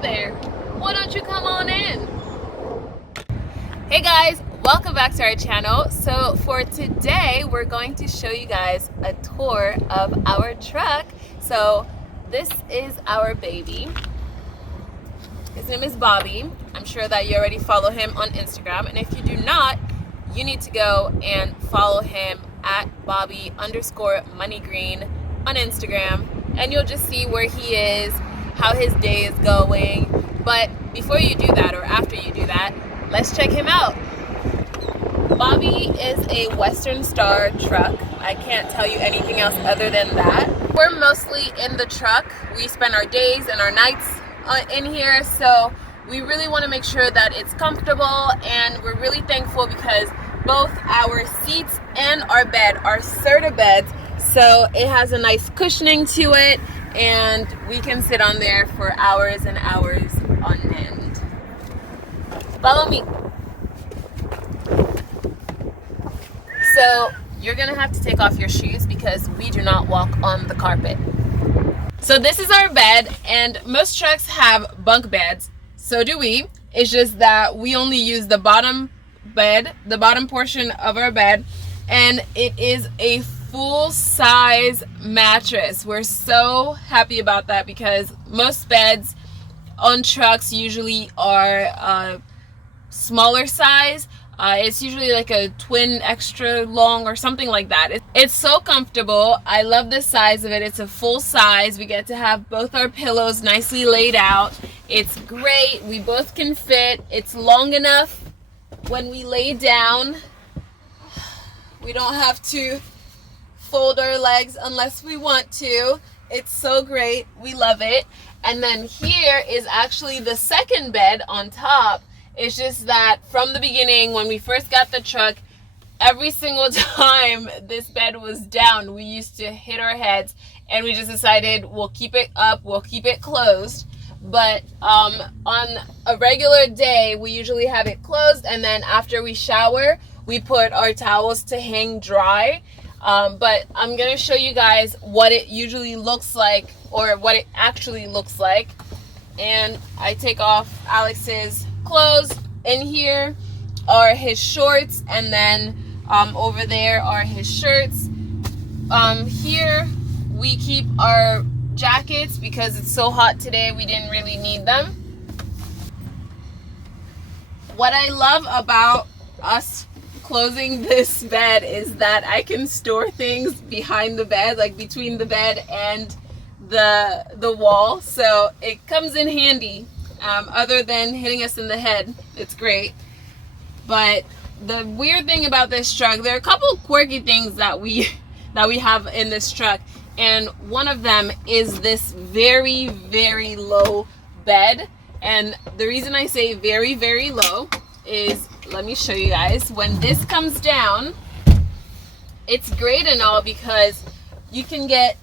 there. Why don't you come on in? Hey guys, welcome back to our channel. So for today, we're going to show you guys a tour of our truck. So this is our baby. His name is Bobby. I'm sure that you already follow him on Instagram. And if you do not, you need to go and follow him at Bobby_moneygreen on Instagram. And you'll just see where he is, how his day is going. But before you do that, or after you do that, let's check him out. Bobby is a Westernstar Truck. I can't tell you anything else other than that. We're mostly in the truck. We spend our days and our nights in here, so we really want to make sure that it's comfortable, and we're really thankful because both our seats and our bed are Serta beds, so it has a nice cushioning to it, and we can sit on there for hours and hours on end. Follow me. So you're gonna have to take off your shoes because we do not walk on the carpet. So this is our bed, and most trucks have bunk beds. So do we. It's just that we only use the bottom bed, the bottom portion of our bed, and it is a full-size mattress. We're so happy about that because most beds on trucks usually are smaller size. It's usually like a twin extra long or something like that. It's so comfortable. I love the size of it. It's a full size. We get to have both our pillows nicely laid out. It's great. We both can fit. It's long enough when we lay down. We don't have to fold our legs unless we want to. It's so great. We love it. And then here is actually the second bed on top. It's just that from the beginning, when we first got the truck, every single time this bed was down, we used to hit our heads, and we just decided we'll keep it up, we'll keep it closed. But on a regular day, we usually have it closed, and then after we shower, we put our towels to hang dry. But I'm gonna show you guys what it usually looks like, or what it actually looks like. And I take off Alex's clothes. In here are his shorts, and then over there are his shirts. Here we keep our jackets because it's so hot today, we didn't really need them. What I love about us closing this bed is that I can store things behind the bed, like between the bed and the wall, so it comes in handy. Other than hitting us in the head, it's great. But the weird thing about this truck, there are a couple quirky things that we have in this truck, and one of them is this very, very low bed. And the reason I say very, very low is, let me show you guys. When this comes down, it's great and all because you can get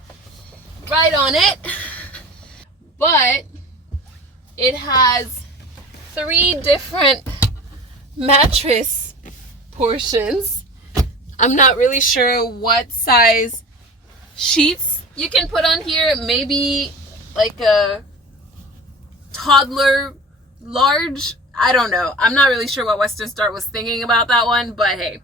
right on it, but it has 3 different mattress portions. I'm not really sure what size sheets you can put on here. Maybe like a toddler large. I don't know. I'm not really sure what Westernstar was thinking about that one, but hey.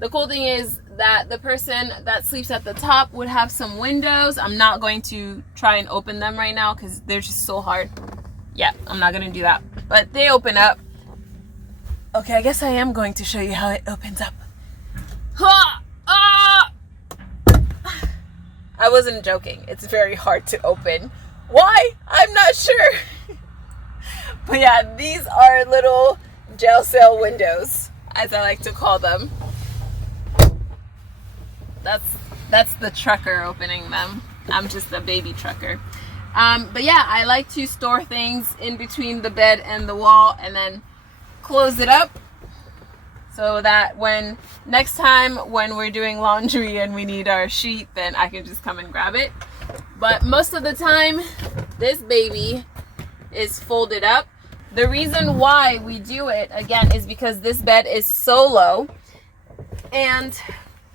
The cool thing is that the person that sleeps at the top would have some windows. I'm not going to try and open them right now because they're just so hard. Yeah, I'm not gonna do that, but they open up. Okay, I guess I am going to show you how it opens up. I wasn't joking. It's very hard to open. Why? I'm not sure. But yeah, these are little jail cell windows, as I like to call them. That's the trucker opening them. I'm just a baby trucker. But yeah, I like to store things in between the bed and the wall and then close it up so that when next time when we're doing laundry and we need our sheet, then I can just come and grab it. But most of the time, this baby is folded up. The reason why we do it, again, is because this bed is so low, and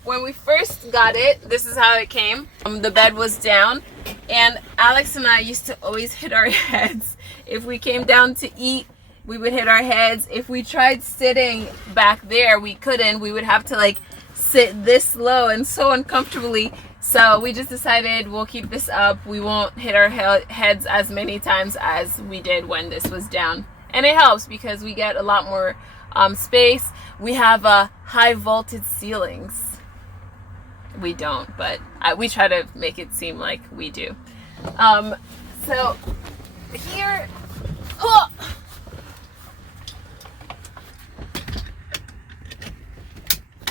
when we first got it, this is how it came. The bed was down, and Alex and I used to always hit our heads. If we came down to eat, we would hit our heads. If we tried sitting back there, we couldn't. We would have to like sit this low and so uncomfortably. So we just decided we'll keep this up. We won't hit our heads as many times as we did when this was down. And it helps because we get a lot more space. We have high vaulted ceilings. We don't, but we try to make it seem like we do. So here,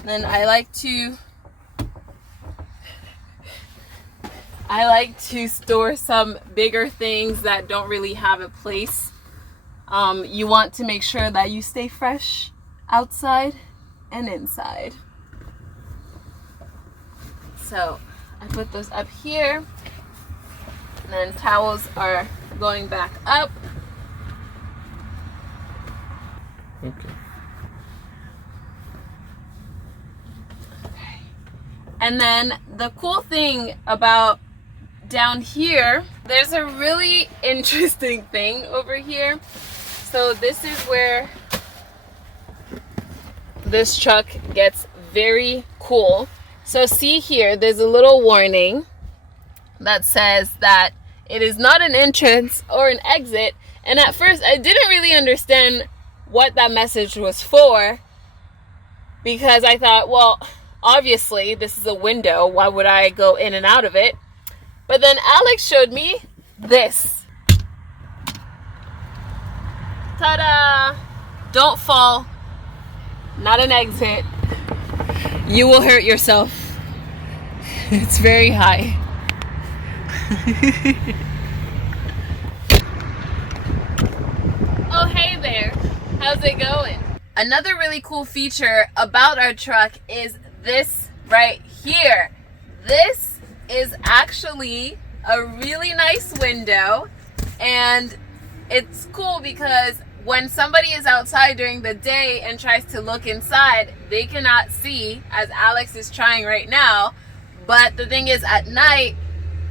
then I like to store some bigger things that don't really have a place. You want to make sure that you stay fresh outside and inside. So I put those up here, and then towels are going back up. Okay. And then the cool thing about down here, there's a really interesting thing over here. So this is where this truck gets very cool. So see here, there's a little warning that says that it is not an entrance or an exit. And at first I didn't really understand what that message was for, because I thought, well, obviously this is a window. Why would I go in and out of it? But then Alex showed me this. Ta-da! Don't fall. Not an exit. You will hurt yourself. It's very high. Oh, hey there. How's it going? Another really cool feature about our truck is this right here. This is actually a really nice window, and it's cool because when somebody is outside during the day and tries to look inside, they cannot see, as Alex is trying right now. But the thing is, at night,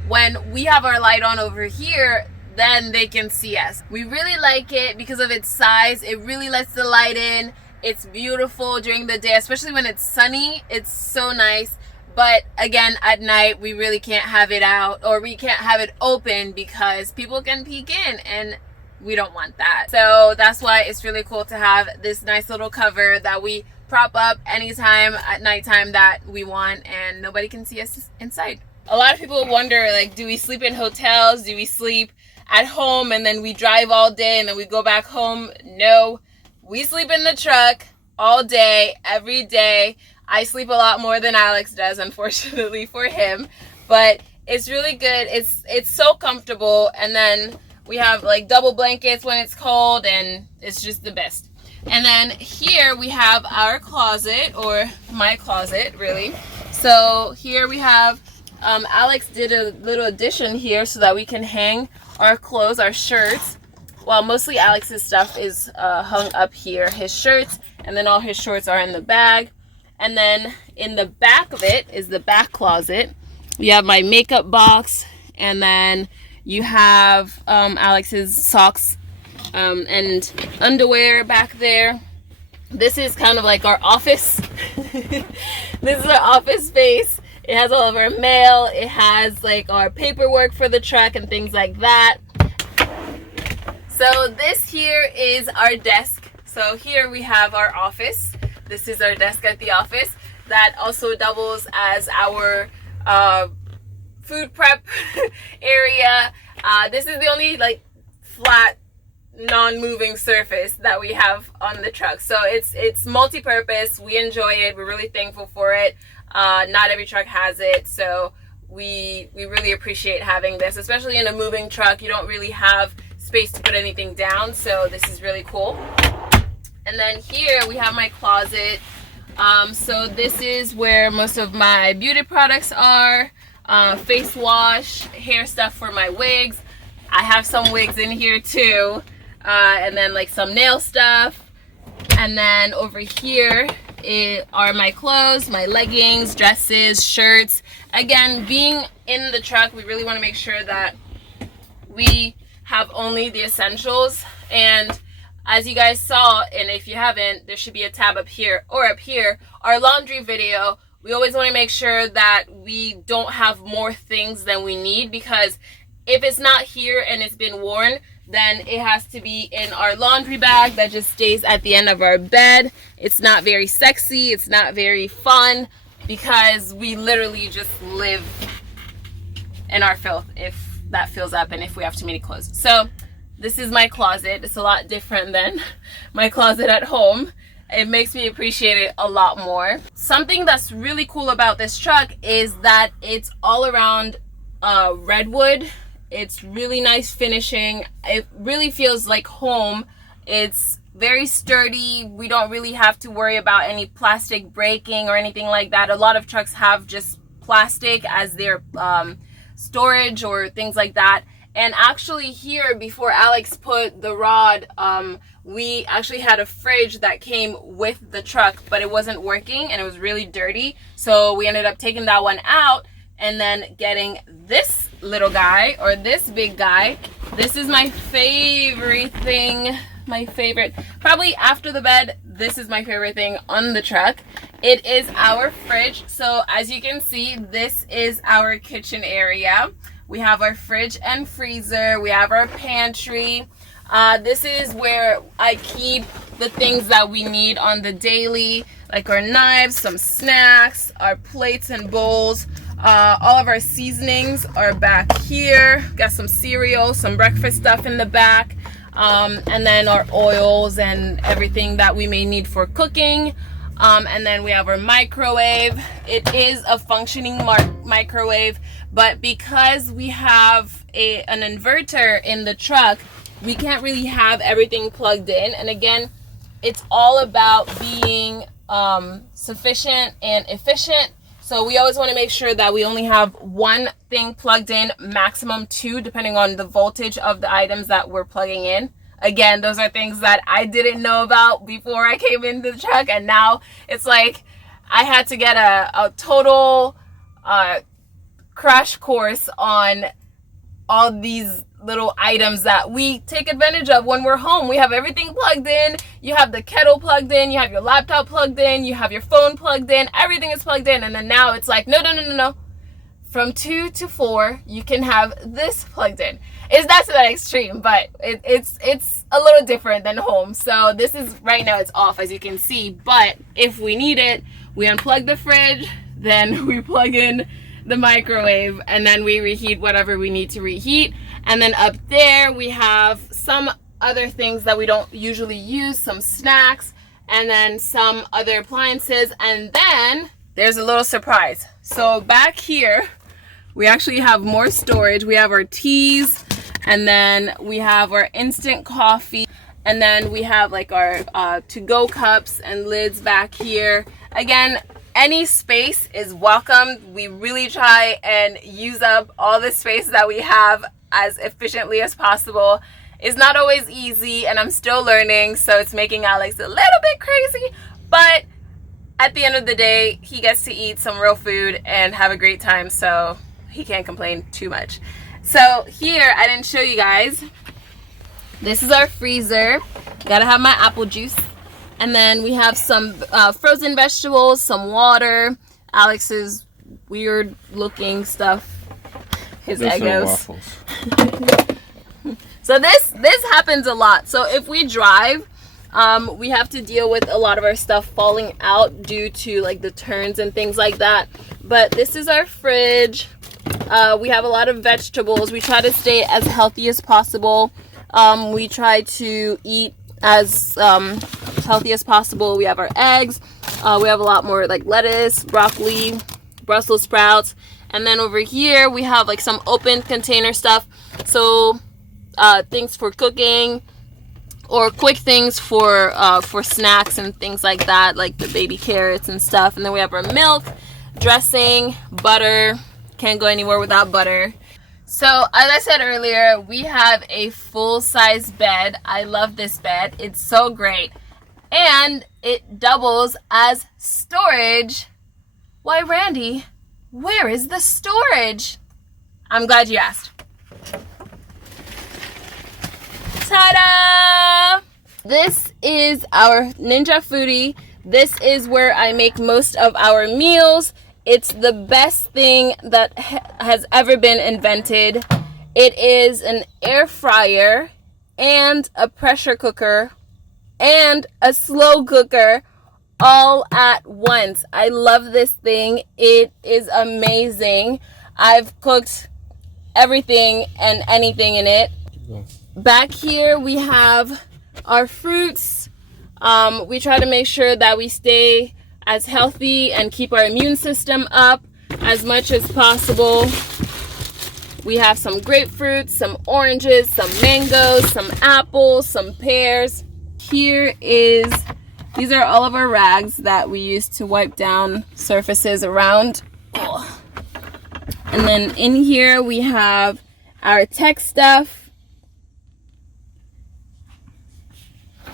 when we have our light on over here, then they can see us. We really like it because of its size. It really lets the light in. It's beautiful during the day, especially when it's sunny. It's so nice. But again, at night, we really can't have it out, or we can't have it open because people can peek in, and we don't want that. So that's why it's really cool to have this nice little cover that we prop up anytime at nighttime that we want, and nobody can see us inside. A lot of people wonder, like, do we sleep in hotels? Do we sleep at home and then we drive all day and then we go back home? No, we sleep in the truck all day, every day. I sleep a lot more than Alex does, unfortunately for him, but it's really good. It's so comfortable, and then we have like double blankets when it's cold, and it's just the best. And then here we have our closet, or my closet really. So here we have, Alex did a little addition here so that we can hang our clothes, our shirts. Well, mostly Alex's stuff is hung up here, his shirts, and then all his shorts are in the bag. And then in the back of it is the back closet. You have my makeup box, and then you have Alex's socks and underwear back there. This is kind of like our office. This is our office space. It has all of our mail. It has like our paperwork for the truck and things like that. So this here is our desk. So here we have our office. This is our desk at the office. That also doubles as our food prep area. This is the only like flat, non-moving surface that we have on the truck. So it's multi-purpose. We enjoy it. We're really thankful for it. Not every truck has it, so we really appreciate having this, especially in a moving truck. You don't really have space to put anything down, so this is really cool. And then here we have my closet. So this is where most of my beauty products are, face wash, hair stuff for my wigs. I have some wigs in here too, and then like some nail stuff. And then over here are my clothes, my leggings, dresses, shirts. Again, being in the truck, we really want to make sure that we have only the essentials. And as you guys saw, and if you haven't, there should be a tab up here or up here, our laundry video. We always want to make sure that we don't have more things than we need, because if it's not here and it's been worn, then it has to be in our laundry bag that just stays at the end of our bed. It's not very sexy, it's not very fun, because we literally just live in our filth if that fills up and if we have too many clothes. So this is my closet. It's a lot different than my closet at home. It makes me appreciate it a lot more. Something that's really cool about this truck is that it's all around redwood. It's really nice finishing. It really feels like home. It's very sturdy. We don't really have to worry about any plastic breaking or anything like that. A lot of trucks have just plastic as their storage or things like that. And actually here, before Alex put the rod, we actually had a fridge that came with the truck, but it wasn't working and it was really dirty. So we ended up taking that one out and then getting this little guy, or this big guy. This is my favorite thing. My favorite, probably after the bed, this is my favorite thing on the truck. It is our fridge. So as you can see, this is our kitchen area. We have our fridge and freezer. We have our pantry. This is where I keep the things that we need on the daily, like our knives, some snacks, our plates and bowls. All of our seasonings are back here. Got some cereal, some breakfast stuff in the back. And then our oils and everything that we may need for cooking. And then we have our microwave. It is a functioning microwave, but because we have an inverter in the truck, we can't really have everything plugged in. And again, it's all about being sufficient and efficient. So we always want to make sure that we only have one thing plugged in, maximum two, depending on the voltage of the items that we're plugging in. Again, those are things that I didn't know about before I came into the truck, and now it's like I had to get a total crash course on all these little items that we take advantage of when we're home. We have everything plugged in. You have the kettle plugged in, you have your laptop plugged in, you have your phone plugged in, everything is plugged in. And then now it's like, no. From 2 to 4, you can have this plugged in. It's not to that extreme, but it's a little different than home. So this is, right now it's off, as you can see, but if we need it, we unplug the fridge, then we plug in the microwave, and then we reheat whatever we need to reheat. And then up there we have some other things that we don't usually use, some snacks, and then some other appliances. And then there's a little surprise. So back here we actually have more storage. We have our teas, and then we have our instant coffee, and then we have like our to-go cups and lids back here. Again, any space is welcome. We really try and use up all the space that we have as efficiently as possible. It's not always easy, and I'm still learning, so it's making Alex a little bit crazy, but at the end of the day, he gets to eat some real food and have a great time, so he can't complain too much. So here, I didn't show you guys, this is our freezer. Gotta have my apple juice. And then we have some frozen vegetables, some water, Alex's weird looking stuff, his Eggos. So this happens a lot. So if we drive, we have to deal with a lot of our stuff falling out due to like the turns and things like that. But this is our fridge. We have a lot of vegetables. We try to stay as healthy as possible. We try to eat as healthy as possible. We have our eggs. We have a lot more like lettuce, broccoli, Brussels sprouts. And then over here we have like some open container stuff. So things for cooking, or quick things for snacks and things like that, like the baby carrots and stuff. And then we have our milk, dressing, butter. Can't go anywhere without butter. So as I said earlier, we have a full-size bed. I love this bed. It's so great. And it doubles as storage. Why, Randy, where is the storage? I'm glad you asked. Ta-da! This is our Ninja Foodie. This is where I make most of our meals. It's the best thing that has ever been invented. It is an air fryer and a pressure cooker and a slow cooker all at once. I love this thing. It is amazing. I've cooked everything and anything in it. Back here we have our fruits. We try to make sure that we stay as healthy and keep our immune system up as much as possible. We have some grapefruits, some oranges, some mangoes, some apples, some pears. These are all of our rags that we use to wipe down surfaces around. Oh. And then in here we have our tech stuff.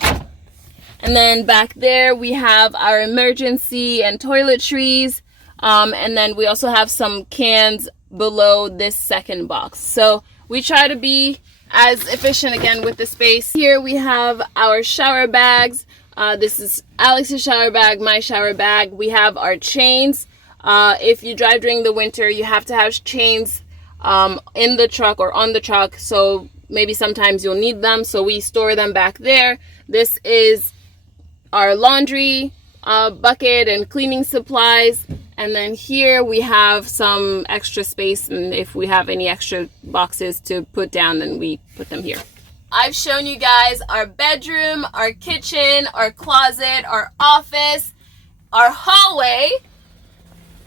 And then back there we have our emergency and toiletries. And then we also have some cans below this second box. So we try to be as efficient again with the space. Here we have our shower bags. This is Alex's shower bag, my shower bag. We have our chains. If you drive during the winter, you have to have chains in the truck or on the truck. So maybe sometimes you'll need them. So we store them back there. This is our laundry bucket and cleaning supplies. And then here we have some extra space, and if we have any extra boxes to put down, then we put them here. I've shown you guys our bedroom, our kitchen, our closet, our office, our hallway,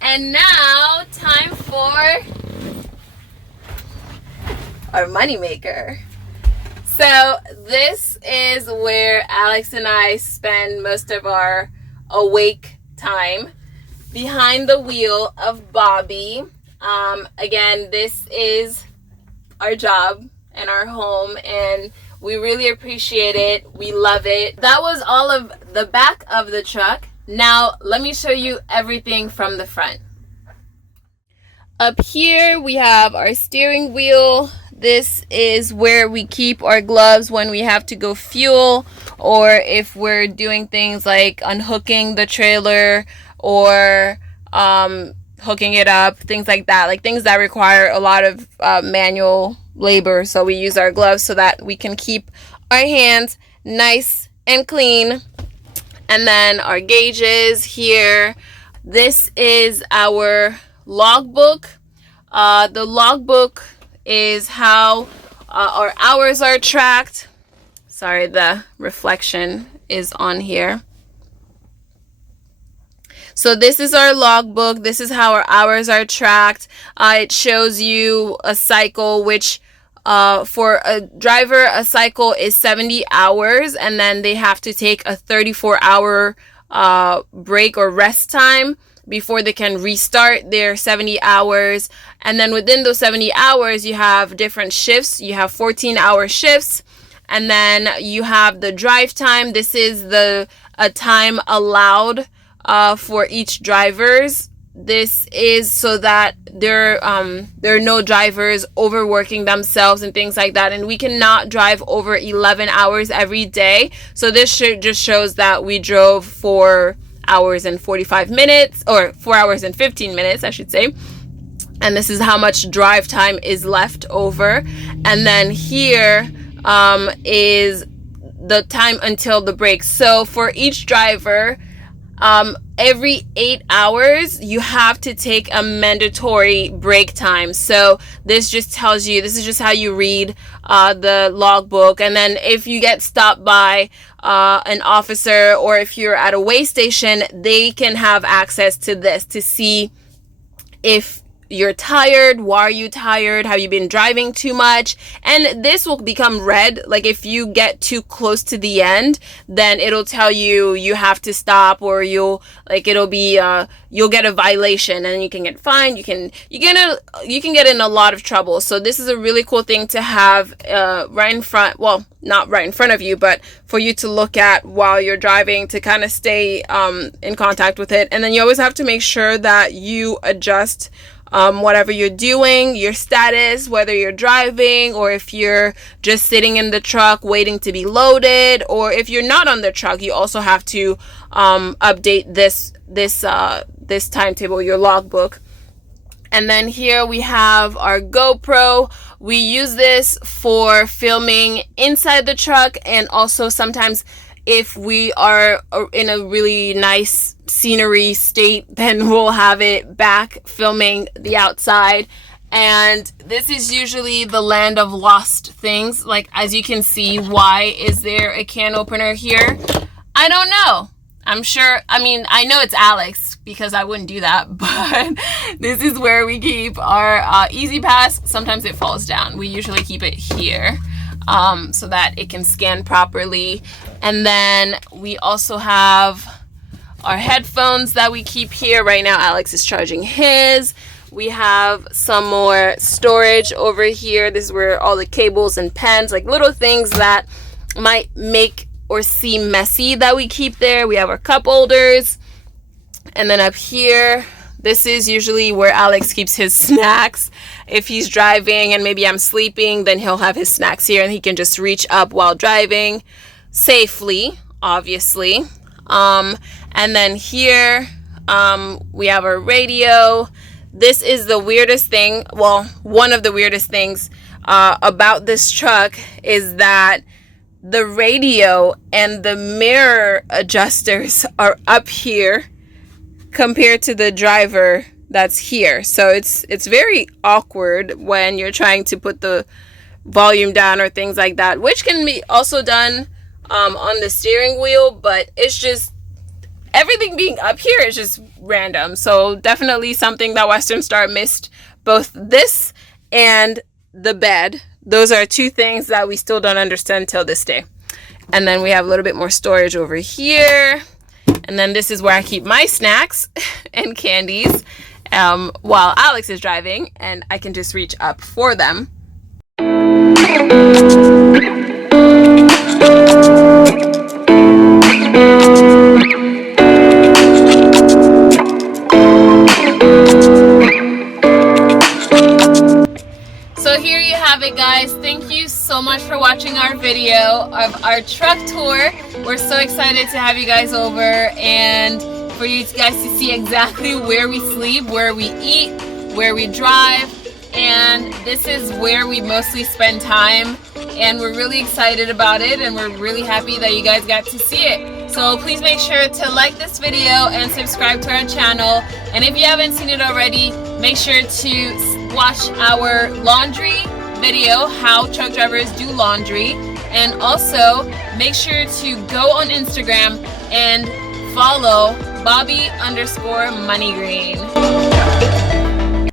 and now time for our moneymaker. So this is where Alex and I spend most of our awake time, behind the wheel of Bobby. Again, this is our job and our home, and we really appreciate it. We love it. That was all of the back of the truck. Now let me show you everything from the front. Up here we have our steering wheel. This is where we keep our gloves when we have to go fuel, or if we're doing things like unhooking the trailer or hooking it up, things like that, like things that require a lot of manual labor. So we use our gloves so that we can keep our hands nice and clean. And then our gauges here. This is our logbook. The logbook is how our hours are tracked. Sorry, the reflection is on here. So this is our logbook. This is how our hours are tracked. It shows you a cycle, which for a driver, a cycle is 70 hours, and then they have to take a 34-hour break or rest time before they can restart their 70 hours. And then within those 70 hours, you have different shifts. You have 14-hour shifts. And then you have the drive time. This is a time allowed for each drivers. This is so that there are no drivers overworking themselves and things like that. And we cannot drive over 11 hours every day. So this just shows that we drove 4 hours and 45 minutes, or 4 hours and 15 minutes, I should say. And this is how much drive time is left over. And then here is the time until the break. So for each driver, every 8 hours you have to take a mandatory break time. So this just tells you, this is just how you read the logbook. And then if you get stopped by an officer, or if you're at a weigh station, they can have access to this to see if you're tired. Why are you tired? Have you been driving too much? And this will become red. Like if you get too close to the end, then it'll tell you you have to stop, or you'll get a violation and you can get fined. You can get in a lot of trouble. So this is a really cool thing to have right in front. Well, not right in front of you, but for you to look at while you're driving, to kind of stay in contact with it. And then you always have to make sure that you adjust whatever you're doing, your status, whether you're driving or if you're just sitting in the truck waiting to be loaded, or if you're not on the truck, you also have to update this timetable, your logbook. And then here we have our GoPro. We use this for filming inside the truck, and also sometimes if we are in a really nice scenery state, then we'll have it back filming the outside. And this is usually the land of lost things. Like, as you can see, why is there a can opener here? I don't know. I'm sure, I mean, I know it's Alex, because I wouldn't do that, but this is where we keep our Easy Pass. Sometimes it falls down. We usually keep it here so that it can scan properly. And then we also have our headphones that we keep here. Right now, Alex is charging his. We have some more storage over here. This is where all the cables and pens, like little things that might make or seem messy, that we keep there. We have our cup holders. And then up here, this is usually where Alex keeps his snacks. If he's driving and maybe I'm sleeping, then he'll have his snacks here and he can just reach up while driving safely, obviously. And then here, we have our radio. This is the weirdest thing. Well, one of the weirdest things about this truck is that the radio and the mirror adjusters are up here compared to the driver that's here. So it's very awkward when you're trying to put the volume down or things like that, which can be also done on the steering wheel, but it's just, everything being up here is just random. So definitely something that Westernstar missed, both this and the bed. Those are two things that we still don't understand till this day. And then we have a little bit more storage over here. And then this is where I keep my snacks and candies while Alex is driving, and I can just reach up for them. So here you have it, guys. Thank you so much for watching our video of our truck tour. We're so excited to have you guys over and for you guys to see exactly where we sleep, where we eat, where we drive, and this is where we mostly spend time, and we're really excited about it, and we're really happy that you guys got to see it. So please make sure to like this video and subscribe to our channel, and if you haven't seen it already, make sure to watch our laundry video, how truck drivers do laundry, and also make sure to go on Instagram and follow Bobby_moneygreen.